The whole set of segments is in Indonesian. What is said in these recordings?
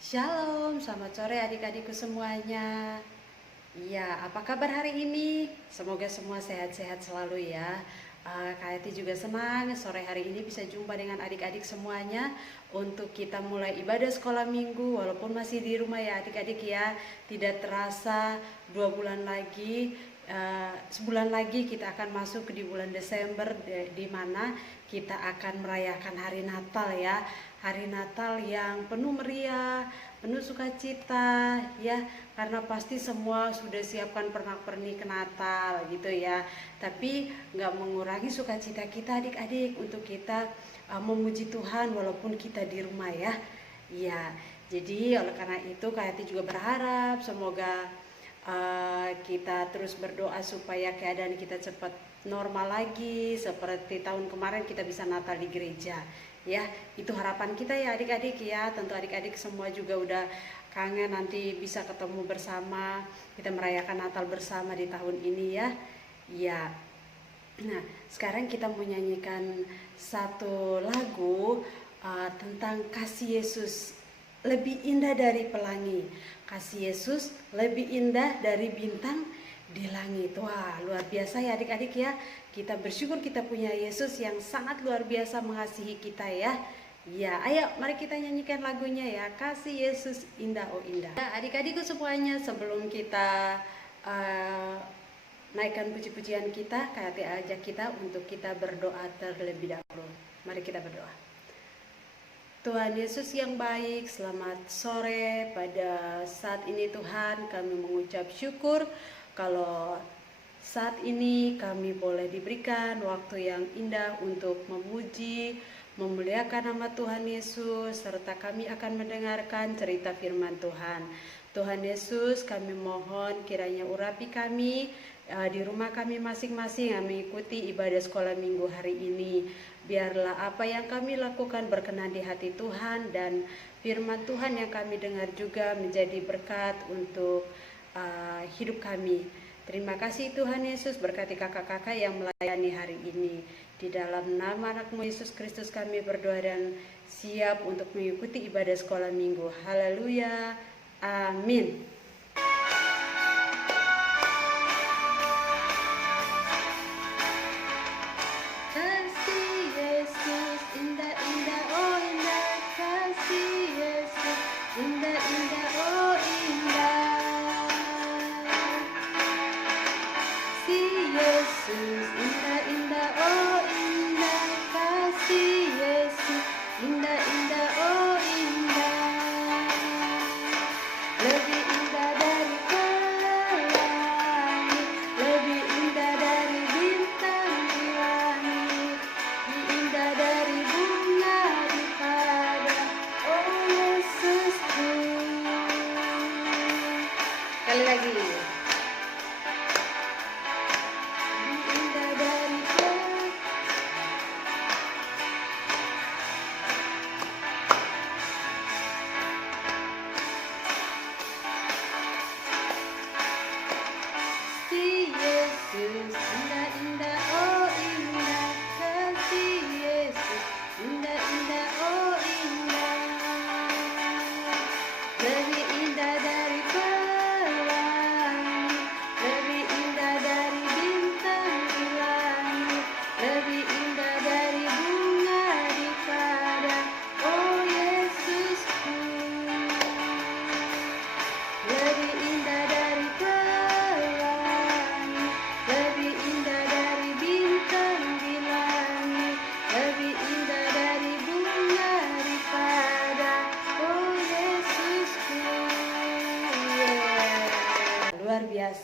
Shalom, selamat sore adik-adikku semuanya. Iya, apa kabar hari ini? Semoga semua sehat-sehat selalu ya. Kak Yati juga senang sore hari ini bisa jumpa dengan adik-adik semuanya untuk kita mulai ibadah sekolah minggu walaupun masih di rumah ya adik-adik ya. Tidak terasa 2 bulan lagi, sebulan lagi kita akan masuk di bulan Desember di mana kita akan merayakan hari Natal ya. Hari Natal yang penuh meriah, penuh sukacita ya, karena pasti semua sudah siapkan pernak-pernik Natal gitu ya. Tapi nggak mengurangi sukacita kita adik-adik untuk kita memuji Tuhan walaupun kita di rumah ya. Iya, jadi oleh karena itu Kak Hati juga berharap semoga kita terus berdoa supaya keadaan kita cepat normal lagi seperti tahun kemarin kita bisa Natal di gereja ya. Itu harapan kita ya adik-adik ya. Tentu adik-adik semua juga udah kangen nanti bisa ketemu bersama, kita merayakan Natal bersama di tahun ini ya. Ya. Nah, sekarang kita mau nyanyikan satu lagu tentang kasih Yesus lebih indah dari pelangi. Kasih Yesus lebih indah dari bintang di langit. Wah, luar biasa ya adik-adik ya. Kita bersyukur kita punya Yesus yang sangat luar biasa mengasihi kita ya. Ya, ayo mari kita nyanyikan lagunya ya. Kasih Yesus indah oh indah. Ya, adik-adikku semuanya, sebelum kita naikkan puji-pujian kita, Kak Ati ajak kita untuk kita berdoa terlebih dahulu. Mari kita berdoa. Tuhan Yesus yang baik, selamat sore. Pada saat ini Tuhan, kami mengucap syukur kalau saat ini kami boleh diberikan waktu yang indah untuk memuji, memuliakan nama Tuhan Yesus, serta kami akan mendengarkan cerita firman Tuhan. Tuhan Yesus, kami mohon kiranya urapi kami di rumah kami masing-masing yang mengikuti ibadah sekolah minggu hari ini. Biarlah apa yang kami lakukan berkenan di hati Tuhan, dan firman Tuhan yang kami dengar juga menjadi berkat untuk hidup kami. Terima kasih Tuhan Yesus, berkati kakak-kakak yang melayani hari ini. Di dalam nama anak-Mu Yesus Kristus kami berdoa dan siap untuk mengikuti ibadah sekolah minggu. Haleluya, amin. Sekali lagi.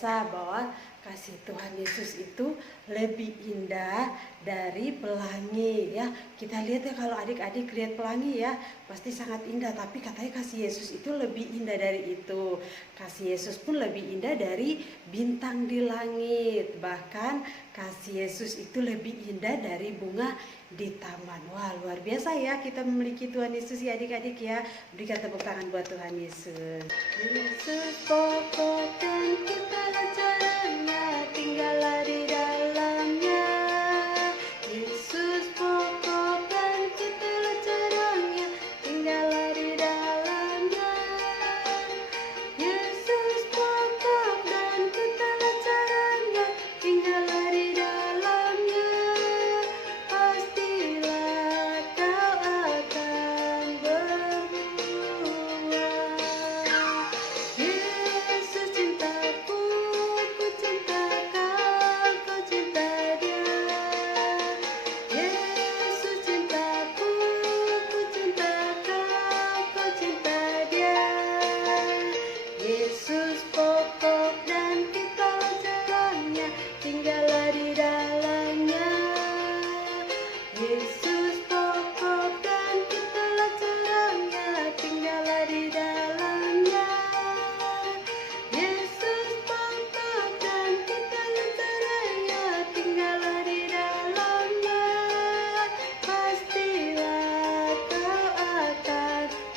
Bahwa kasih Tuhan Yesus itu lebih indah dari pelangi ya. Kita lihat ya, kalau adik-adik lihat pelangi ya pasti sangat indah, tapi katanya kasih Yesus itu lebih indah dari itu. Kasih Yesus pun lebih indah dari bintang di langit. Bahkan kasih Yesus itu lebih indah dari bunga di taman. Wah, luar biasa ya kita memiliki Tuhan Yesus ya adik-adik ya. Berikan tepuk tangan buat Tuhan Yesus. Yesus pokok dan kita caranya, tinggallah di dalamnya. Yesus pokok dan kita caranya, tinggallah di dalamnya.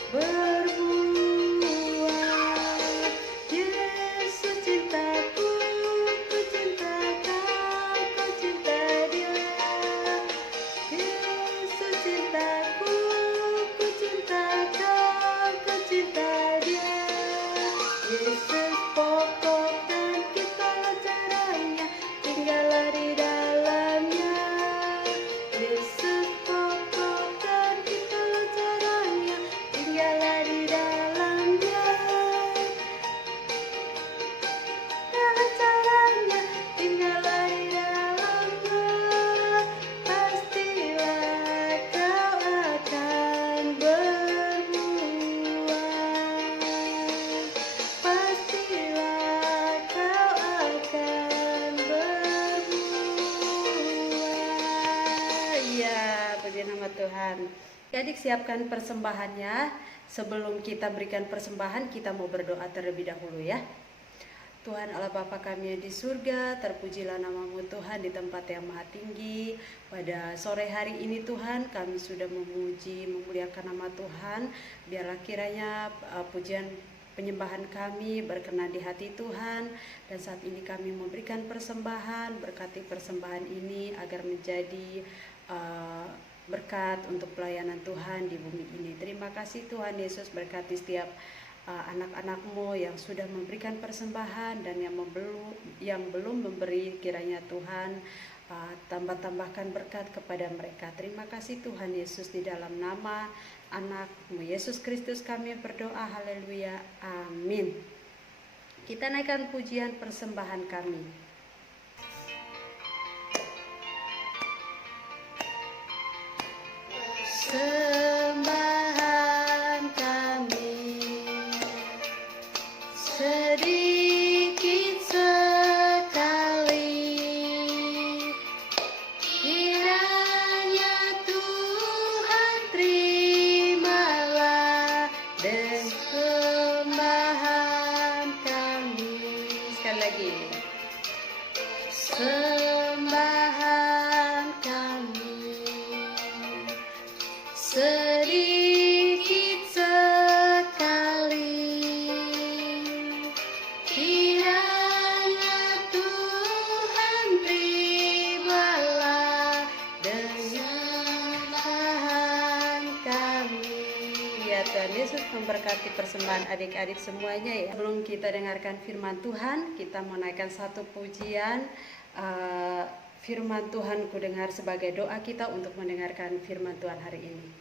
berbuah. Yesus cintaku, ku cinta kau, kau cinta dia. Yesus cintaku, ku cinta kau, kau cinta dia. Yesus pokok dan kita caranya, tinggallah di dalamnya. Yesus pokok dan kita caranya, tinggallah di dalamnya. Dalam caranya, tinggallah di dalamnya. Pastilah kau akan berbuah. Pastilah kau akan berbuah. Ya, puji nama Tuhan. Adik siapkan persembahannya. Sebelum kita berikan persembahan, kita mau berdoa terlebih dahulu ya. Tuhan Allah Bapa kami yang di surga, terpujilah namamu Tuhan di tempat yang maha tinggi. Pada sore hari ini Tuhan, kami sudah memuji, memuliakan nama Tuhan. Biarlah kiranya pujian penyembahan kami berkenan di hati Tuhan. Dan saat ini kami memberikan persembahan, berkati persembahan ini agar menjadi berkat untuk pelayanan Tuhan di bumi ini. Terima kasih Tuhan Yesus, berkati setiap anak-anak-Mu yang sudah memberikan persembahan dan yang belum memberi, kiranya Tuhan tambah-tambahkan berkat kepada mereka. Terima kasih Tuhan Yesus, di dalam nama anak-Mu Yesus Kristus kami berdoa, haleluya, amin. Kita naikkan pujian persembahan kami. Sembahan kami sedikit sekali, kiranya Tuhan terimalah dan sembahan kami. Sekali lagi, sembahan kami sedikit sekali, kiranya Tuhan terimalah dengan sembahan kami. Ya, Tuhan Yesus memberkati persembahan adik-adik semuanya ya. Sebelum kita dengarkan firman Tuhan, kita menaikkan satu pujian. Firman Tuhan ku dengar sebagai doa kita untuk mendengarkan firman Tuhan hari ini.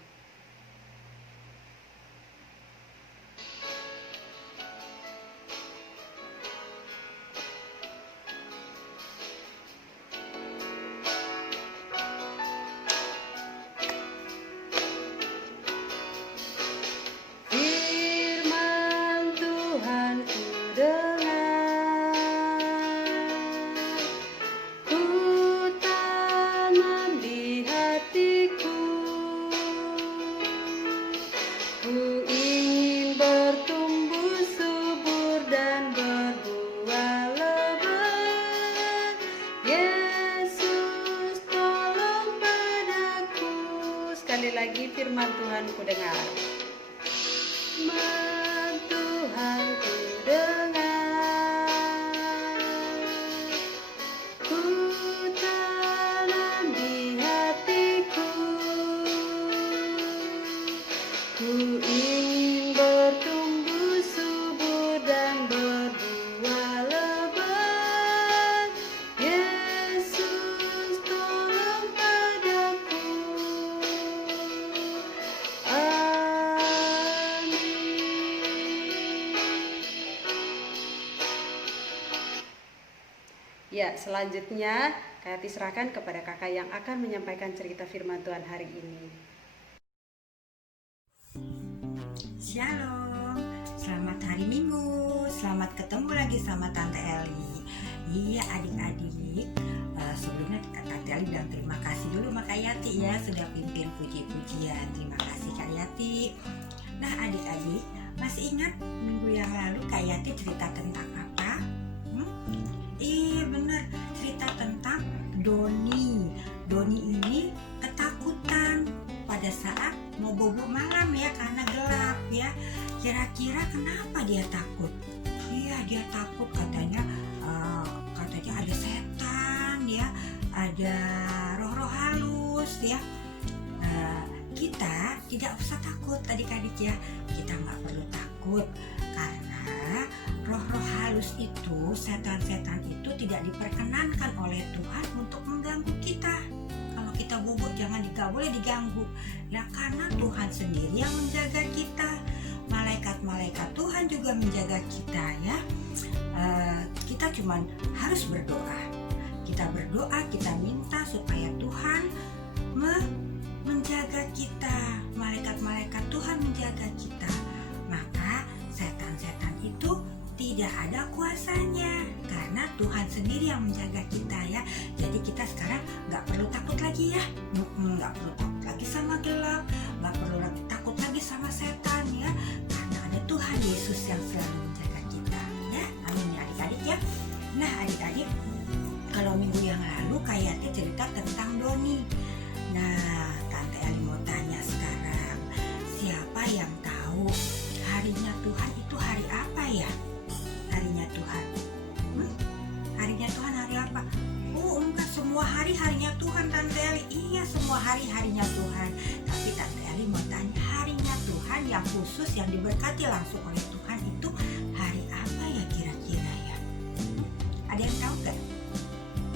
Firman Tuhan ku dengar, ku tanam di hatiku. Ku ingin bertumbuh subur dan berbuah lebat. Yesus tolong padaku. Sekali lagi, firman Tuhan ku dengar. Firman Tuhan ku dengar, ku tanam di hatiku. Ku ingin bertumbuh subur dan berbuah lebat. Yesus tolong padaku. Amin. Ya, selanjutnya Kayati serahkan kepada kakak yang akan menyampaikan cerita firman Tuhan hari ini. Shalom, selamat hari Minggu, selamat ketemu lagi sama Tante Eli. Iya adik-adik, sebelumnya Tante Eli bilang terima kasih dulu sama Kak Yati ya sudah pimpin puji-pujian. Terima kasih Kak Yati. Nah adik-adik, masih ingat minggu yang lalu Kak Yati cerita tentang apa? Iya bener, cerita tentang Doni. Doni ini ketakutan pada saat mau bobo malam ya, karena gelap ya. Kira-kira kenapa dia takut? Iya, dia takut katanya ada setan ya, ada roh-roh halus ya. Kita tidak usah takut adik-adik ya. Kita nggak perlu takut karena roh-roh halus itu, setan-setan itu tidak diperkenankan oleh Tuhan untuk mengganggu kita. Kalau kita bobok jangan boleh diganggu ya, karena Tuhan sendiri yang menjaga kita. Malaikat-malaikat Tuhan juga menjaga kita ya. Kita cuman harus berdoa. Kita berdoa, kita minta supaya Tuhan menjaga kita. Malaikat-malaikat Tuhan menjaga kita. Maka setan-setan itu tidak ada kuasanya karena Tuhan sendiri yang menjaga kita ya. Jadi kita sekarang nggak perlu takut lagi ya. Nggak perlu takut lagi sama gelap, nggak perlu takut lagi sama setan ya, karena ada Tuhan Yesus yang selalu menjaga kita ya. Amin ya adik-adik ya. Nah adik-adik, kalau minggu yang lalu kayaknya cerita tentang Doni. Nah Tante Eli mau tanya sekarang, siapa yang tahu harinya Tuhan itu hari apa ya? Harinya Tuhan, harinya Tuhan hari apa? Oh enggak, semua hari harinya Tuhan Tante Eli. Iya, semua hari harinya Tuhan. Tapi Tante Eli mau tanya, harinya Tuhan yang khusus, yang diberkati langsung oleh Tuhan itu hari apa ya kira-kira ya? Ada yang tahu gak?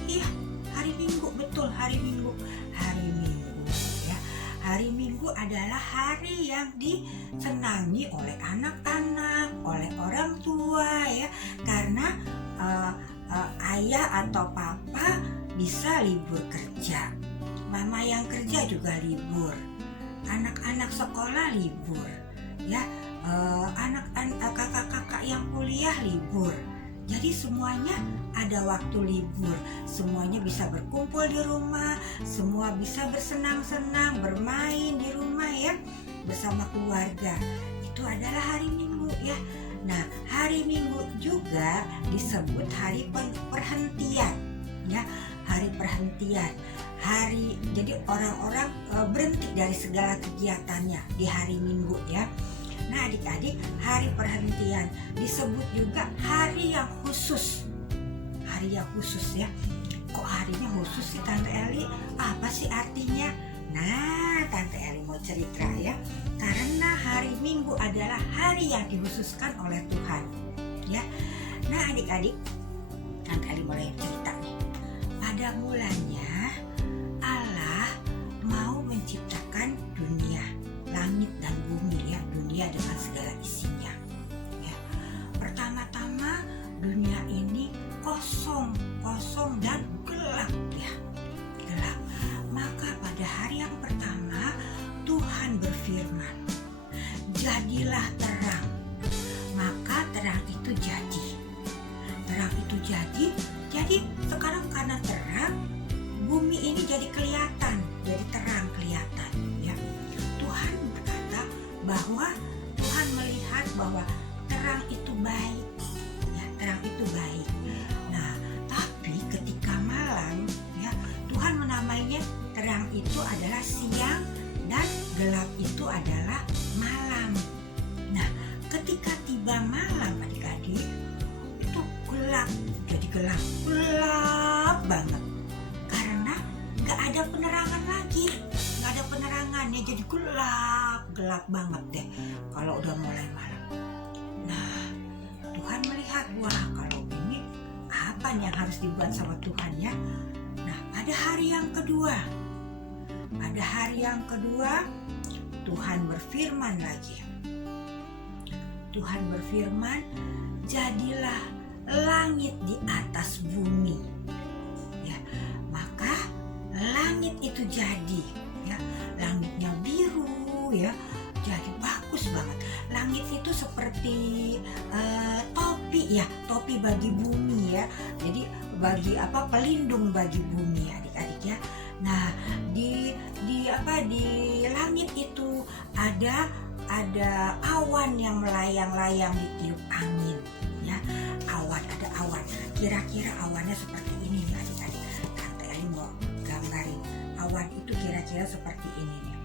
Iya, hari Minggu, betul, hari Minggu. Hari Minggu ya. Hari Minggu adalah hari yang disenangi oleh anak-anak, oleh orang tua ya, karena ayah atau papa bisa libur kerja, mama yang kerja juga libur, anak-anak sekolah libur ya, kakak-kakak yang kuliah libur. Jadi semuanya ada waktu libur, semuanya bisa berkumpul di rumah, semua bisa bersenang-senang, bermain di rumah ya, bersama keluarga. Itu adalah hari Minggu ya. Nah, hari Minggu juga disebut hari perhentian ya, hari perhentian. Jadi orang-orang berhenti dari segala kegiatannya di hari Minggu ya. Nah, adik-adik, hari perhentian disebut juga hari yang khusus. Hari yang khusus ya. Kok harinya khusus sih Tante Eli? Apa sih artinya? Nah, Tante Eli mau cerita ya. Karena hari Minggu adalah hari yang dikhususkan oleh Tuhan ya. Nah adik-adik, Tante Eli mulai cerita nih. Pada mulanya Allah mau menciptakan dunia, langit dan bumi ya, dunia dengan segala isinya ya. Pertama-tama dunia ini kosong dan gelap ya, gelap. Maka pada hari yang pertama Tuhan berfirman, jadilah terang. Maka terang itu jadi. Terang itu jadi sekarang karena terang, bumi ini jadi kelihatan, jadi terang kelihatan ya. Tuhan berkata bahwa Tuhan melihat bahwa terang itu baik ya, terang itu baik. Nah, tapi ketika malam ya, Tuhan menamainya terang itu adalah siang dan gelap itu adalah malam. Nah, ketika tiba malam adik-adik, itu gelap, jadi gelap banget. Karena gak ada penerangan lagi, gak ada penerangannya, jadi gelap banget deh kalau udah mulai malam. Nah, Tuhan melihat, wah kalau ini apa nih yang harus dibuat sama Tuhan ya. Nah, pada hari yang kedua, Tuhan berfirman lagi. Tuhan berfirman, jadilah langit di atas bumi. Ya, maka langit itu jadi, ya, langitnya biru, ya, jadi bagus banget. Langit itu seperti topi, ya, topi bagi bumi, ya. Jadi bagi pelindung bagi bumi, adik-adik ya. Nah, di langit itu ada awan yang melayang-layang ditiup angin ya. Ada awan. Kira-kira awannya seperti ini nih adik-adik. Tante Eli mau gambarin. Awan itu kira-kira seperti ini nih.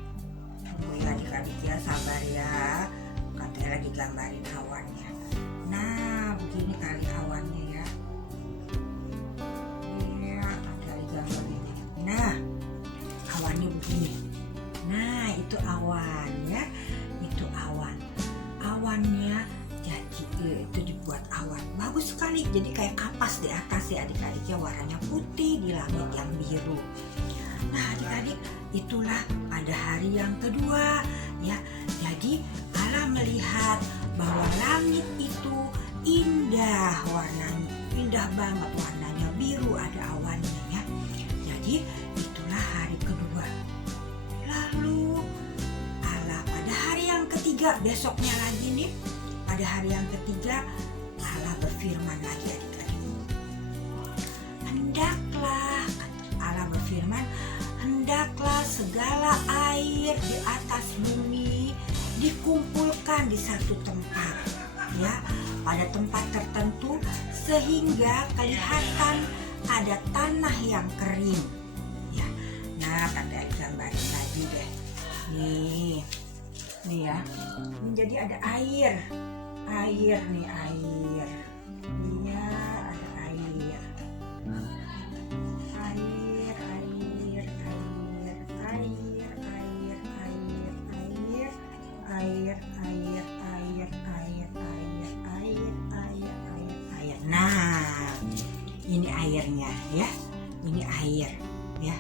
Tunggu ya adik-adik ya, sabar ya. Tante Eli lagi gambarin awannya. Nah, begini kali awannya ya. Iya, ada gambarin. Nah, awannya begini. Nah, itu awan ya. Itu awan. Awannya jadi itu dibuat awan. Bagus sekali. Jadi kayak kapas di atas ya adik-adiknya, warnanya putih di langit yang biru. Nah, adik-adik, itulah pada hari yang kedua ya. Jadi Allah melihat bahwa langit itu indah warnanya, indah banget warnanya biru, ada awannya ya. Jadi itulah hari kedua. Lalu Allah pada hari yang ketiga, besoknya lagi nih, pada hari yang ketiga Allah berfirman lagi adik-adik. Hendaklah, Allah berfirman, hendaklah segala air di atas bumi dikumpulkan di satu tempat ya, pada tempat tertentu sehingga kelihatan ada tanah yang kering ya. Nah, tanda gambarin lagi deh. Nih ya. Ini jadi ada air nih, air. Iya, ada air. Nah, ini airnya ya. Ini air ya.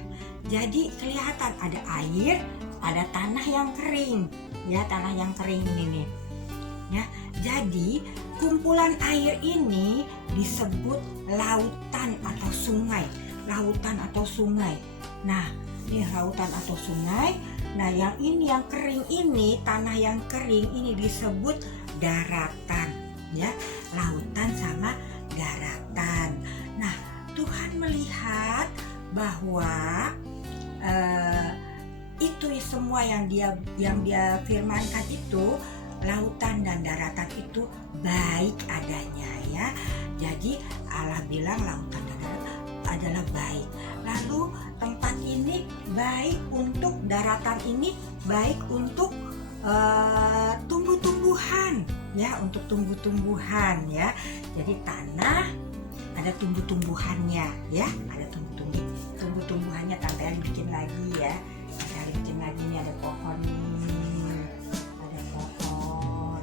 Jadi kelihatan ada air, ada tanah yang kering ya, tanah yang kering ini nih. Ya, jadi kumpulan air ini disebut lautan atau sungai. Lautan atau sungai. Nah, ini lautan atau sungai. Nah, yang ini yang kering ini, tanah yang kering ini disebut daratan ya. Lautan sama daratan. Nah, Tuhan melihat bahwa itu semua yang dia firmankan itu, lautan dan daratan itu baik adanya ya. Jadi Allah bilang lautan dan daratan adalah baik. Lalu tempat ini baik untuk, daratan ini baik untuk tumbuh-tumbuhan ya, untuk tumbuh-tumbuhan ya. Jadi tanah ada tumbuh-tumbuhannya ya, ada tumbuh-tumbuhannya. Tante Eli bikin lagi ya. Tante Eli bikin lagi nih, ada pohon nih, ada pohon ya.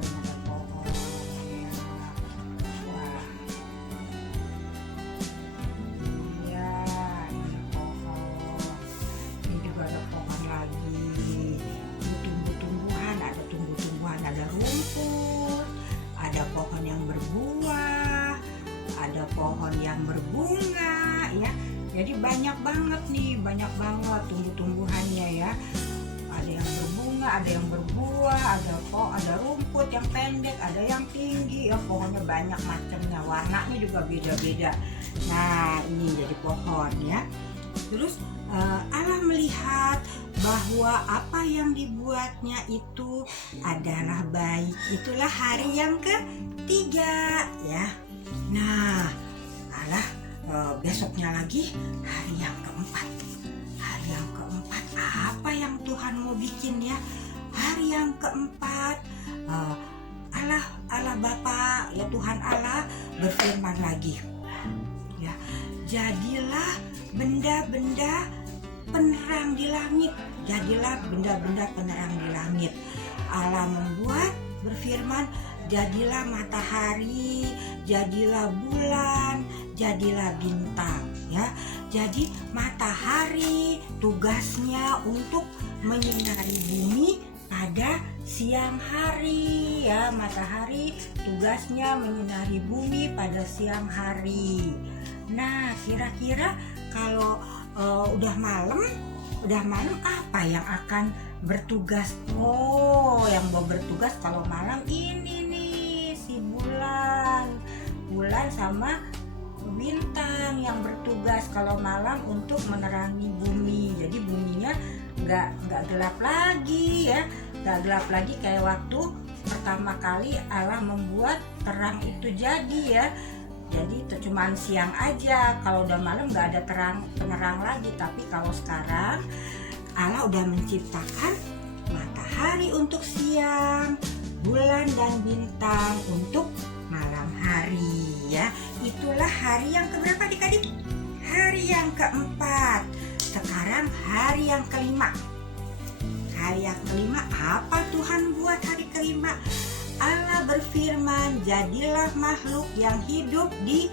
Wah, iya, ini pohon. Ini juga ada pohon lagi. Ini tumbuh-tumbuhan, ada rumput, ada pohon yang berbuah, ada pohon yang berbunga ya. Jadi banyak banget nih, banyak banget tumbuh-tumbuhannya ya. Ada yang berbunga, ada yang berbuah, ada rumput yang pendek, ada yang tinggi ya. Pohonnya banyak macamnya, warnanya juga beda-beda. Nah, ini jadi pohon ya. Terus Allah melihat bahwa apa yang dibuatnya itu adalah baik. Itulah hari yang ketiga ya. Nah, Allah besoknya lagi hari yang keempat. Hari yang keempat apa yang Tuhan mau bikin ya? Hari yang keempat Allah Bapa ya, Tuhan Allah berfirman lagi ya, jadilah benda-benda penerang di langit. Jadilah benda-benda penerang di langit. Allah membuat, berfirman, jadilah matahari, jadilah bulan, jadilah bintang ya. Jadi matahari tugasnya untuk menyinari bumi pada siang hari ya. Matahari tugasnya menyinari bumi pada siang hari. Nah, kira-kira kalau udah malam apa yang akan bertugas? Oh, yang mau bertugas kalau malam ini nih, si bulan sama bintang yang bertugas kalau malam untuk menerangi bumi. Jadi buminya nggak gelap lagi ya, nggak gelap lagi kayak waktu pertama kali Allah membuat terang itu jadi ya. Jadi cuma siang aja, kalau udah malam nggak ada penerang lagi. Tapi kalau sekarang Allah udah menciptakan matahari untuk siang, bulan dan bintang untuk malam hari ya. Itulah hari yang keberapa adik-adik? Hari yang keempat. Sekarang hari yang kelima. Hari yang kelima, apa Tuhan buat hari kelima? Allah berfirman, jadilah makhluk yang hidup di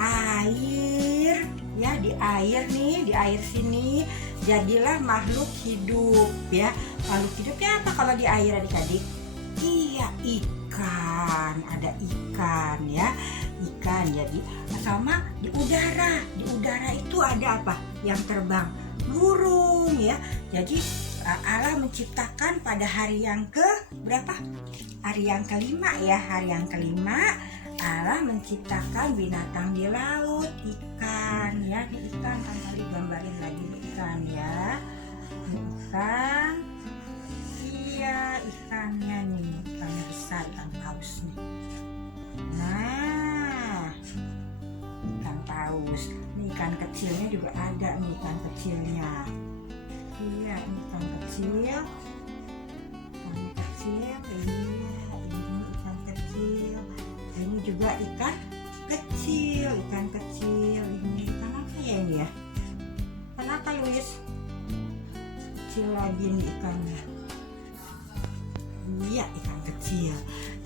air ya, di air nih, di air sini. Jadilah makhluk hidup ya. Makhluk hidupnya apa kalau di air adik-adik? Iya, ikan. Ada ikan ya. Ikan. Jadi sama di udara. Di udara itu ada apa? Yang terbang, burung ya. Jadi Allah menciptakan pada hari yang ke berapa? Hari yang kelima ya. Hari yang kelima Allah menciptakan binatang di laut, ikan ya. Di ikan kan tadi gambarin lagi ikan ya. Ikan. Iya, ikannya nih, ikannya besar, ikan paus nih. Nah, ikan paus. Ini ikan kecilnya juga ada nih, ikan kecilnya. Iya, ini ikan kecil. Ikan kecil, iya, ini ikan kecil. Ini juga ikan kecil, ikan kecil. Ini ikan apa ya ini ya? Ikan apa Luis? Kecil lagi nih ikannya. Iya, ikan kecil.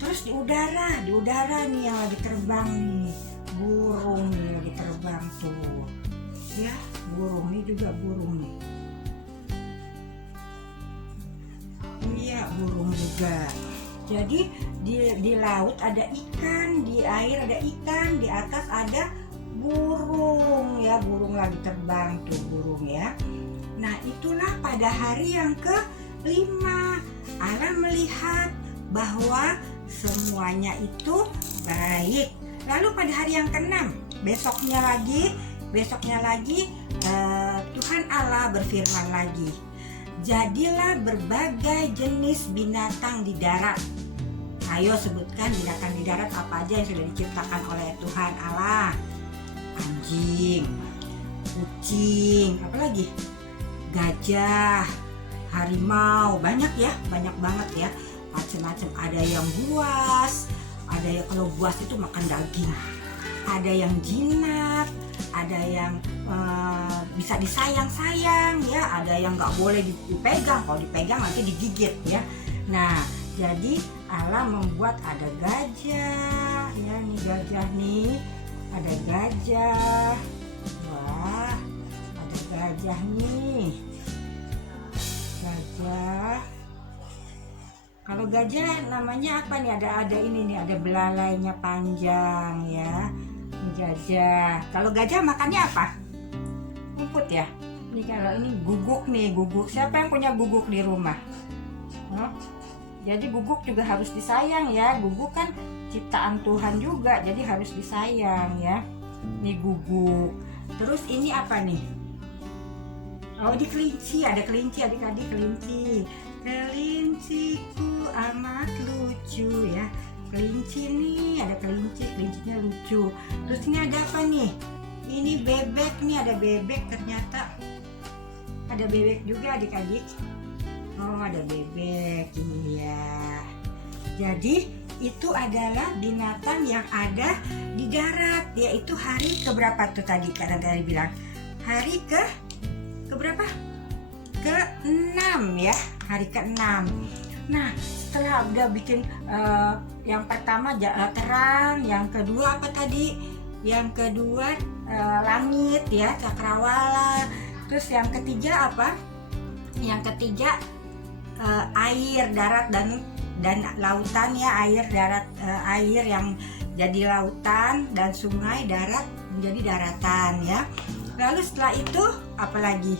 Terus di udara nih yang lagi terbang nih, burung nih lagi terbang tuh. Ya, burung ini juga burung nih. Iya, burung juga. Jadi di laut ada ikan, di air ada ikan, di atas ada burung ya, burung lagi terbang tuh burung ya. Nah, itulah pada hari yang kelima Allah melihat bahwa semuanya itu baik. Lalu pada hari yang keenam, besoknya lagi Tuhan Allah berfirman lagi, jadilah berbagai jenis binatang di darat. Ayo sebutkan binatang di darat apa aja yang sudah diciptakan oleh Tuhan Allah. Anjing, kucing, apa lagi? Gajah, harimau, banyak ya, banyak banget ya, macam-macam. Ada yang buas, ada yang kalau buas itu makan daging, ada yang jinak, ada yang bisa disayang-sayang ya, ada yang nggak boleh dipegang, kalau dipegang nanti digigit ya. Nah, jadi Allah membuat ada gajah ya, nih gajah nih, ada gajah, wah, ada gajah nih. Gajah. Kalau gajah namanya apa nih? Ada ini nih, ada belalainya panjang ya. Ini gajah. Kalau gajah makannya apa? Rumput ya. Ini kalau ini guguk nih, guguk. Siapa yang punya guguk di rumah? Jadi guguk juga harus disayang ya. Guguk kan ciptaan Tuhan juga, jadi harus disayang ya. Ini guguk. Terus ini apa nih? Oh, ini kelinci, ada kelinci adik-adik, kelinci. Kelinciku amat lucu ya. Kelinci nih, ada kelinci, kelincinya lucu. Terus ini ada apa nih? Ini bebek nih, ada bebek ternyata. Ada bebek juga adik-adik. Oh, ada bebek, iya. Jadi itu adalah binatang yang ada di darat, yaitu hari keberapa tuh tadi Kak Tante bilang? Hari keberapa? Ke-6 ya, hari ke-6. Nah, setelah udah bikin yang pertama terang, yang kedua apa tadi? Yang kedua langit ya, cakrawala. Terus yang ketiga apa? Yang ketiga air, darat dan lautan ya, air, darat, air yang jadi lautan dan sungai, darat menjadi daratan ya. Lalu setelah itu apa lagi?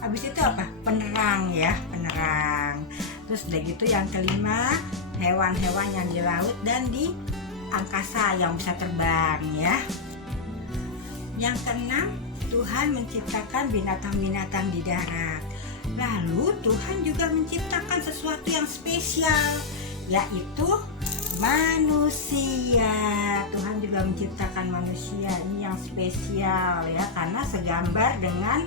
Habis itu apa? Penerang ya, penerang. Terus udah gitu yang kelima, hewan-hewan yang di laut dan di angkasa yang bisa terbang ya. Yang keenam, Tuhan menciptakan binatang-binatang di darat. Lalu Tuhan juga menciptakan sesuatu yang spesial, yaitu manusia. Tuhan juga menciptakan manusia ini yang spesial ya, karena segambar dengan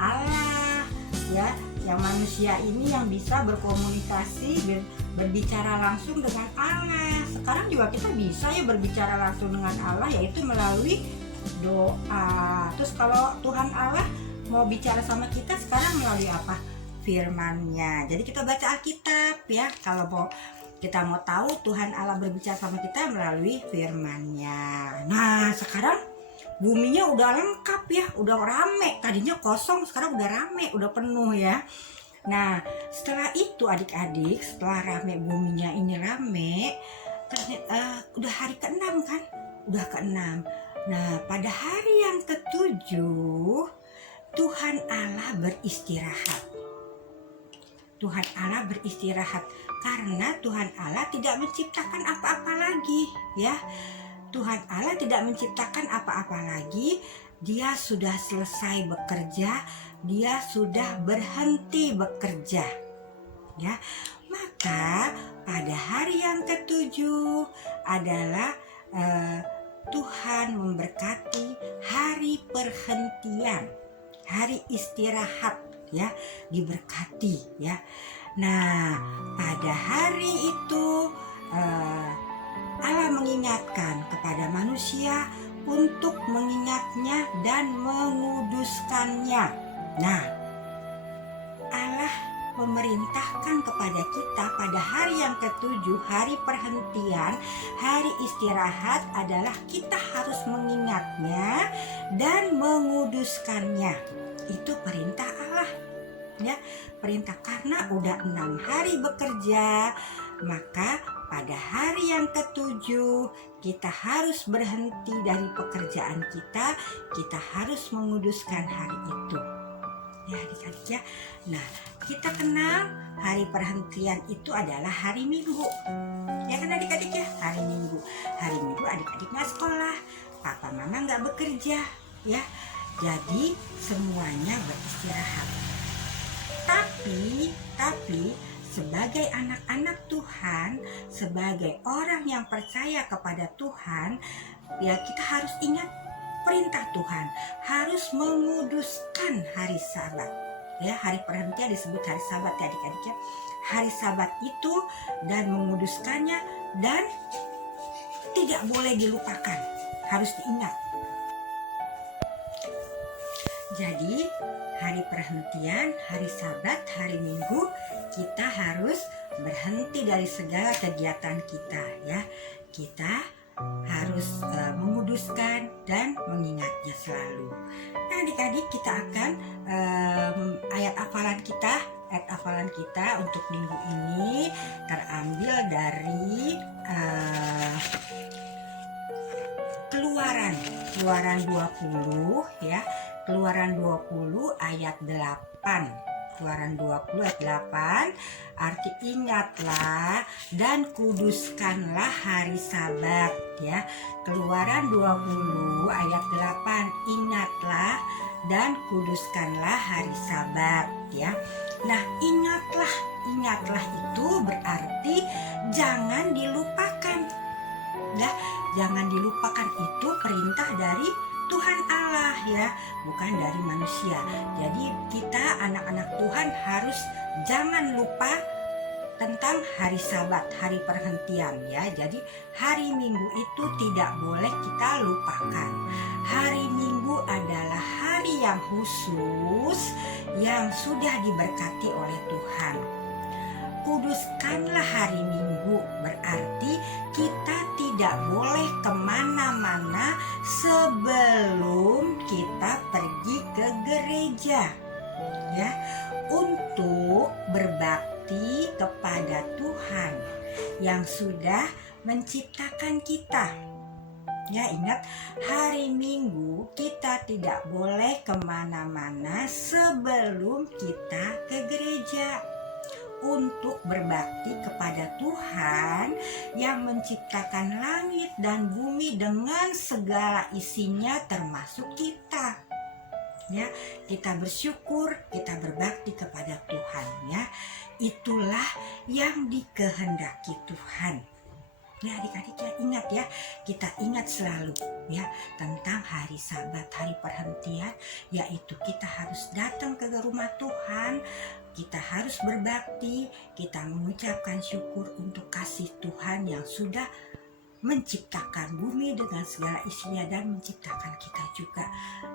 Allah ya. Yang manusia ini yang bisa berkomunikasi, berbicara langsung dengan Allah. Sekarang juga kita bisa ya berbicara langsung dengan Allah, yaitu melalui doa. Terus kalau Tuhan Allah mau bicara sama kita sekarang melalui apa? Firman-Nya. Jadi kita baca Alkitab ya. Kalau kita mau tahu Tuhan Allah berbicara sama kita melalui firman-Nya. Nah, sekarang buminya udah lengkap ya, udah rame. Tadinya kosong, sekarang udah rame, udah penuh ya. Nah, setelah itu adik-adik, setelah rame buminya ini rame, udah hari ke-6 kan? Udah ke-6. Nah, pada hari yang ke-7 Tuhan Allah beristirahat. Tuhan Allah beristirahat karena Tuhan Allah tidak menciptakan apa-apa lagi ya. Tuhan Allah tidak menciptakan apa-apa lagi. Dia sudah selesai bekerja, dia sudah berhenti bekerja ya. Maka pada hari yang ke-7 adalah Tuhan memberkati hari perhentian, hari istirahat ya, diberkati ya. Nah, pada hari itu Allah mengingatkan kepada manusia untuk mengingatnya dan menguduskannya. Nah, Allah memerintahkan kepada kita pada hari yang ke-7, hari perhentian, hari istirahat adalah kita harus mengingatnya dan menguduskannya. Itu perintah Allah ya, perintah. Karena udah 6 hari bekerja, maka pada hari yang ke-7 kita harus berhenti dari pekerjaan kita. Kita harus menguduskan hari itu ya adik-adik ya. Nah, kita kenal hari perhentian itu adalah hari Minggu ya kan adik-adik ya. Hari Minggu adik-adik nggak sekolah, papa mama nggak bekerja ya, jadi semuanya beristirahat. Tapi sebagai anak-anak Tuhan, sebagai orang yang percaya kepada Tuhan, ya kita harus ingat perintah Tuhan, harus menguduskan hari Sabat. Ya, hari perhentian disebut hari Sabat ya adik-adik ya. Hari Sabat itu dan menguduskannya dan tidak boleh dilupakan, harus diingat. Jadi hari perhentian, hari Sabat, hari Minggu kita harus berhenti dari segala kegiatan kita ya. Kita harus menguduskan dan mengingatnya selalu. Nah adik-adik, kita akan ayat hafalan kita untuk minggu ini terambil dari Keluaran 20 ya. Keluaran 20 ayat 8. Keluaran 20 ayat 8 arti ingatlah dan kuduskanlah hari Sabat ya. Keluaran 20 ayat 8 ingatlah dan kuduskanlah hari Sabat ya. Nah, ingatlah itu berarti jangan dilupakan. Ya, jangan dilupakan, itu perintah dari Tuhan Allah ya, bukan dari manusia. Jadi kita anak-anak Tuhan harus jangan lupa tentang hari Sabat, hari perhentian ya. Jadi hari Minggu itu tidak boleh kita lupakan. Hari Minggu adalah hari yang khusus yang sudah diberkati oleh Tuhan. Kuduskanlah hari Minggu berarti kita tidak boleh kemana-mana sebelum kita pergi ke gereja ya, untuk berbakti kepada Tuhan yang sudah menciptakan kita ya. Ingat, hari Minggu kita tidak boleh kemana-mana sebelum kita ke gereja untuk berbakti kepada Tuhan yang menciptakan langit dan bumi dengan segala isinya termasuk kita ya. Kita bersyukur, kita berbakti kepada Tuhan ya. Itulah yang dikehendaki Tuhan ya adik-adik ya. Ingat ya, kita ingat selalu ya tentang hari Sabat, hari perhentian, yaitu kita harus datang ke rumah Tuhan kita harus berbakti, kita mengucapkan syukur untuk kasih Tuhan yang sudah menciptakan bumi dengan segala isinya dan menciptakan kita juga,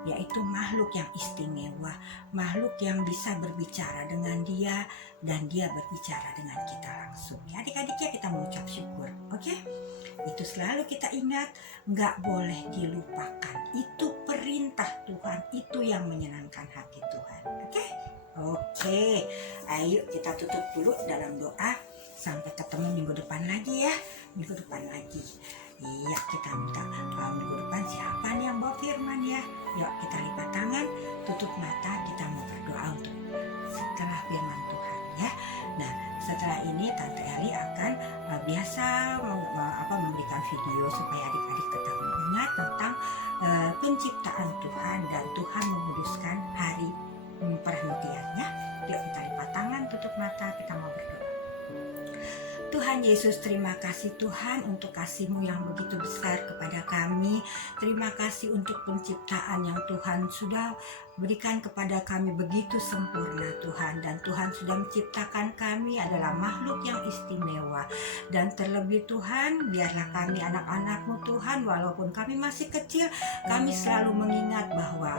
yaitu makhluk yang istimewa, makhluk yang bisa berbicara dengan Dia dan Dia berbicara dengan kita langsung. Ya, adik-adiknya kita mengucap syukur, oke? Itu selalu kita ingat, nggak boleh dilupakan. Itu perintah Tuhan, itu yang menyenangkan hati Tuhan, oke? Oke, ayo kita tutup dulu dalam doa. Sampai ketemu minggu depan lagi ya. Minggu depan lagi. Iya, kita minta minggu depan siapa nih yang bawa firman ya. Yuk kita lipat tangan, tutup mata, kita mau berdoa untuk setelah firman Tuhan ya. Nah, setelah ini Tante Eli akan biasa memberikan video supaya adik-adik tetap mengingat tentang penciptaan Tuhan dan Tuhan menguduskan hari perhentiannya. Yuk kita lipat tangan, tutup mata, kita mau berdoa. Tuhan Yesus, terima kasih Tuhan untuk kasih-Mu yang begitu besar kepada kami. Terima kasih untuk penciptaan yang Tuhan sudah berikan kepada kami begitu sempurna Tuhan. Dan Tuhan sudah menciptakan kami adalah makhluk yang istimewa. Dan terlebih Tuhan, biarlah kami anak-anak-Mu Tuhan, walaupun kami masih kecil, kami selalu mengingat bahwa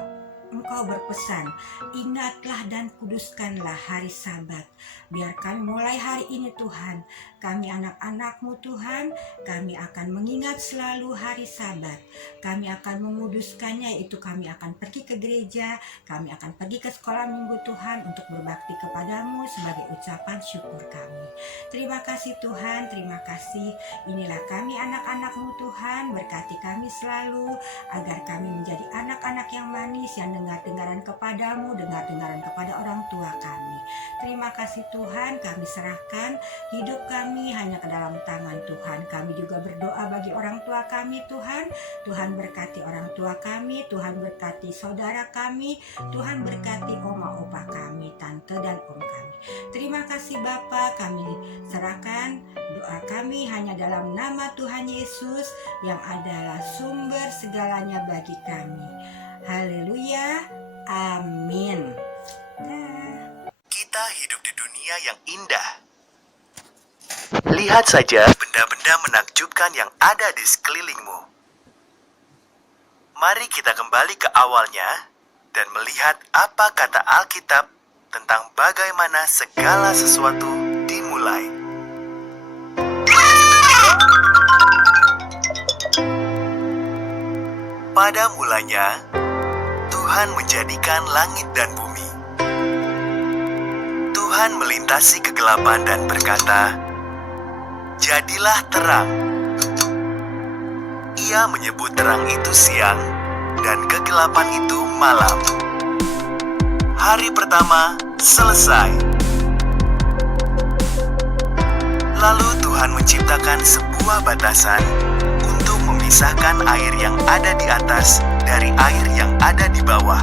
Engkau berpesan, ingatlah dan kuduskanlah hari Sabat. Biar kami mulai hari ini Tuhan, kami anak-anak-Mu Tuhan, kami akan mengingat selalu hari Sabat. Kami akan menguduskannya, yaitu kami akan pergi ke gereja, kami akan pergi ke sekolah minggu Tuhan untuk berbakti kepadamu sebagai ucapan syukur kami. Terima kasih Tuhan, terima kasih. Inilah kami anak-anak-Mu Tuhan, berkati kami selalu agar kami menjadi anak-anak yang manis, yang dengar-dengaran kepadamu, dengar-dengaran kepada orang tua kami. Terima kasih Tuhan, kami serahkan hidup kami hanya ke dalam tangan Tuhan. Kami juga berdoa bagi orang tua kami Tuhan. Tuhan berkati orang tua kami, Tuhan berkati saudara kami, Tuhan berkati oma opa kami, tante dan om kami. Terima kasih Bapa, kami serahkan doa kami hanya dalam nama Tuhan Yesus yang adalah sumber segalanya bagi kami. Haleluya, amin. Kita hidup di dunia yang indah. Lihat saja benda-benda menakjubkan yang ada di sekelilingmu. Mari kita kembali ke awalnya dan melihat apa kata Alkitab tentang bagaimana segala sesuatu dimulai. Pada mulanya, Tuhan menjadikan langit dan bumi. Tuhan melintasi kegelapan dan berkata, "Jadilah terang." Ia menyebut terang itu siang dan kegelapan itu malam. Hari pertama selesai. Lalu Tuhan menciptakan sebuah batasan untuk memisahkan air yang ada di atas dari air yang ada di bawah.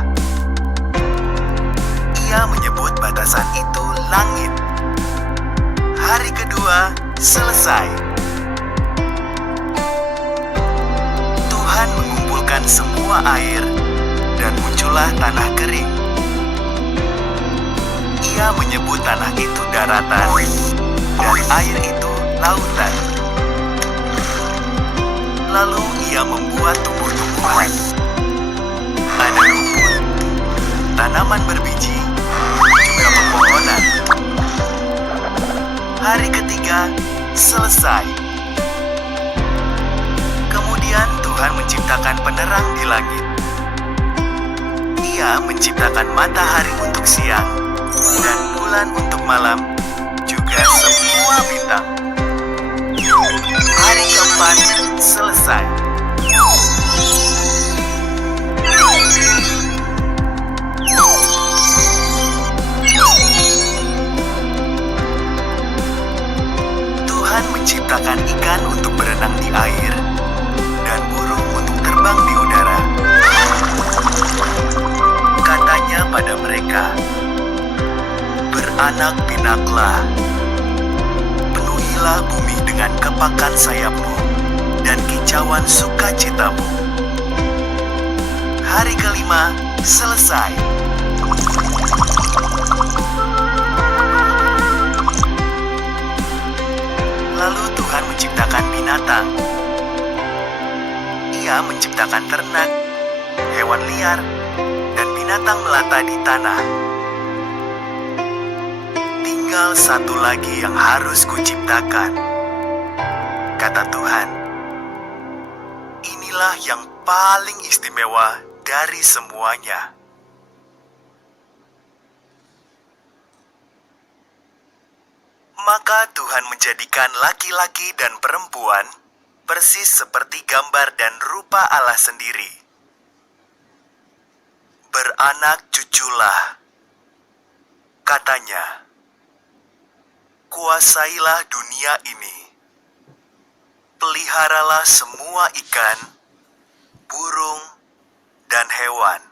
Ia menyebut batasan itu langit. Hari kedua selesai. Tuhan mengumpulkan semua air dan muncullah tanah kering. Ia menyebut tanah itu daratan dan air itu lautan. Lalu ia membuat tumbuh-tumbuhan. Ada rumput, tanaman berbiji, juga pepohonan. Hari ketiga selesai. Kemudian Tuhan menciptakan penerang di langit. Ia menciptakan matahari untuk siang dan bulan untuk malam, juga semua bintang. Hari keempat selesai. Tuhan menciptakan ikan untuk berenang di air dan burung untuk terbang di udara. Katanya pada mereka, "Beranak pinaklah, penuhilah bumi dengan kepakan sayapmu dan kicauan sukacitamu." Hari kelima selesai. binatang. Ia menciptakan ternak, hewan liar, dan binatang melata di tanah. Tinggal satu lagi yang harus kuciptakan, kata Tuhan. Inilah yang paling istimewa dari semuanya. Maka Tuhan menjadikan laki-laki dan perempuan persis seperti gambar dan rupa Allah sendiri. Beranak cuculah, katanya. Kuasailah dunia ini. Peliharalah semua ikan, burung, dan hewan.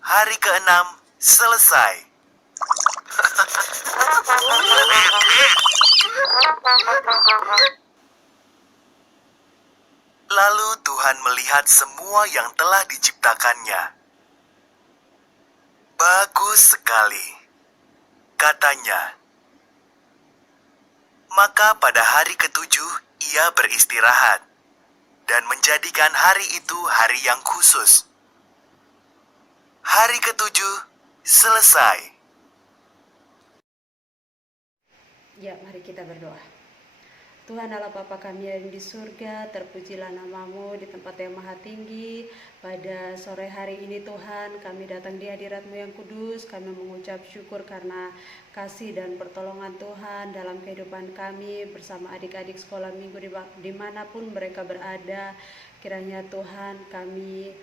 Hari ke-6 selesai. Lalu Tuhan melihat semua yang telah diciptakannya. Bagus sekali, katanya. Maka pada hari ke-7 ia beristirahat dan menjadikan hari itu hari yang khusus. Hari ke-7 selesai. Ya, mari kita berdoa. Tuhan Allah Bapa kami yang di surga, terpujilah namamu di tempat yang maha tinggi. Pada sore hari ini Tuhan, kami datang di hadirat-Mu yang kudus. Kami mengucap syukur karena kasih dan pertolongan Tuhan dalam kehidupan kami bersama adik-adik sekolah minggu dimanapun mereka berada. Kiranya Tuhan kami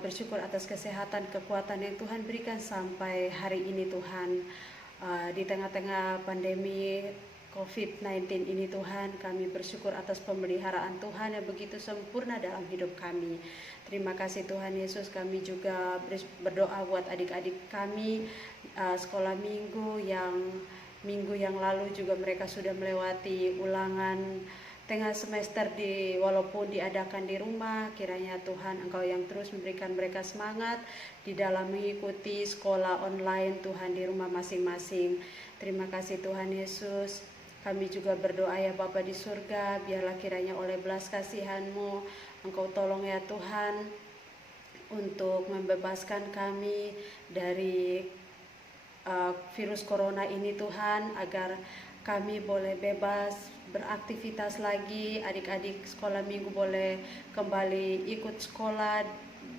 bersyukur atas kesehatan, kekuatan yang Tuhan berikan sampai hari ini Tuhan. Di tengah-tengah pandemi COVID-19 ini Tuhan, kami bersyukur atas pemeliharaan Tuhan yang begitu sempurna dalam hidup kami. Terima kasih Tuhan Yesus. Kami juga berdoa buat adik-adik kami sekolah minggu yang lalu juga mereka sudah melewati ulangan tengah semester walaupun diadakan di rumah. Kiranya Tuhan Engkau yang terus memberikan mereka semangat di dalam mengikuti sekolah online Tuhan di rumah masing-masing. Terima kasih Tuhan Yesus. Kami juga berdoa ya Bapa di surga, biarlah kiranya oleh belas kasihan-Mu Engkau tolong ya Tuhan untuk membebaskan kami dari virus corona ini Tuhan, agar kami boleh bebas beraktivitas lagi. Adik-adik sekolah minggu boleh kembali ikut sekolah,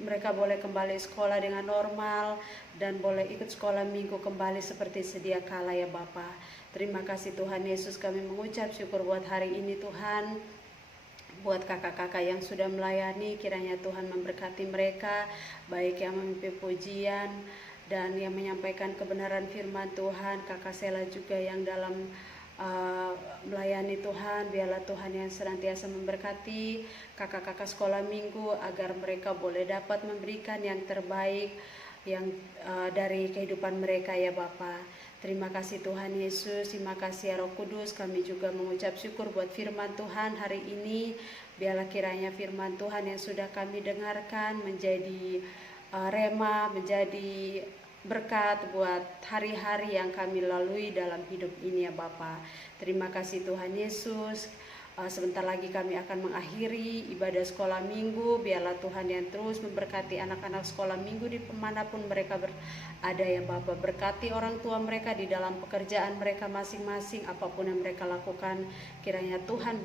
mereka boleh kembali sekolah dengan normal dan boleh ikut sekolah minggu kembali seperti sedia kala ya Bapa. Terima kasih Tuhan Yesus, kami mengucap syukur buat hari ini Tuhan. Buat kakak-kakak yang sudah melayani, kiranya Tuhan memberkati mereka, baik yang memimpin pujian dan yang menyampaikan kebenaran firman Tuhan. Kakak Sela juga yang dalam melayani Tuhan, biarlah Tuhan yang senantiasa memberkati kakak-kakak sekolah minggu agar mereka boleh dapat memberikan yang terbaik yang dari kehidupan mereka ya Bapa. Terima kasih Tuhan Yesus, terima kasih ya Roh Kudus. Kami juga mengucap syukur buat firman Tuhan hari ini. Biarlah kiranya firman Tuhan yang sudah kami dengarkan menjadi rema, menjadi berkat buat hari-hari yang kami lalui dalam hidup ini ya Bapa. Terima kasih Tuhan Yesus. Sebentar lagi kami akan mengakhiri ibadah sekolah minggu. Biarlah Tuhan yang terus memberkati anak-anak sekolah minggu di manapun mereka berada ya Bapa. Berkati orang tua mereka di dalam pekerjaan mereka masing-masing, apapun yang mereka lakukan, kiranya Tuhan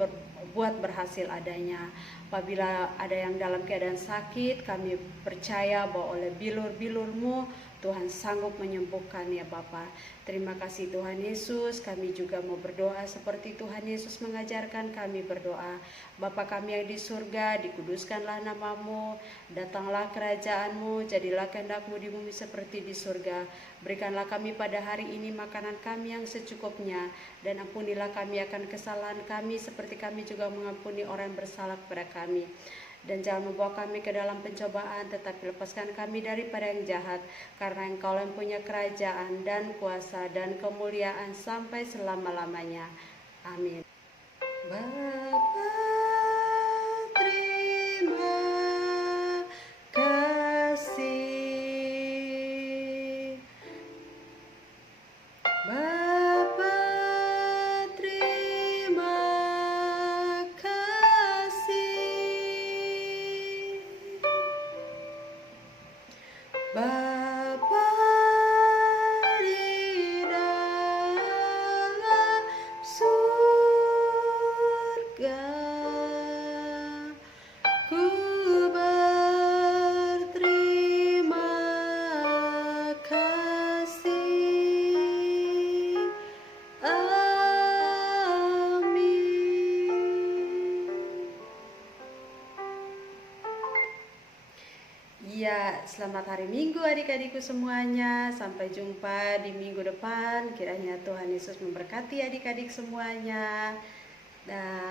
buat berhasil adanya. Apabila ada yang dalam keadaan sakit, kami percaya bahwa oleh bilur-bilur-Mu Tuhan sanggup menyembuhkan ya Bapa. Terima kasih Tuhan Yesus. Kami juga mau berdoa seperti Tuhan Yesus mengajarkan kami berdoa. Bapa kami yang di surga, dikuduskanlah nama-Mu, datanglah kerajaan-Mu, jadilah kehendak-Mu di bumi seperti di surga. Berikanlah kami pada hari ini makanan kami yang secukupnya, dan ampunilah kami akan kesalahan kami seperti kami juga mengampuni orang yang bersalah kepada kami. Dan jangan membawa kami ke dalam pencobaan, tetapi lepaskan kami daripada yang jahat, karena Engkau yang punya kerajaan dan kuasa dan kemuliaan sampai selama-lamanya. Amin. Bapa, terima kasih. Bapa, terima Iya, selamat hari Minggu adik-adikku semuanya. Sampai jumpa di minggu depan. Kiranya Tuhan Yesus memberkati adik-adik semuanya. Dan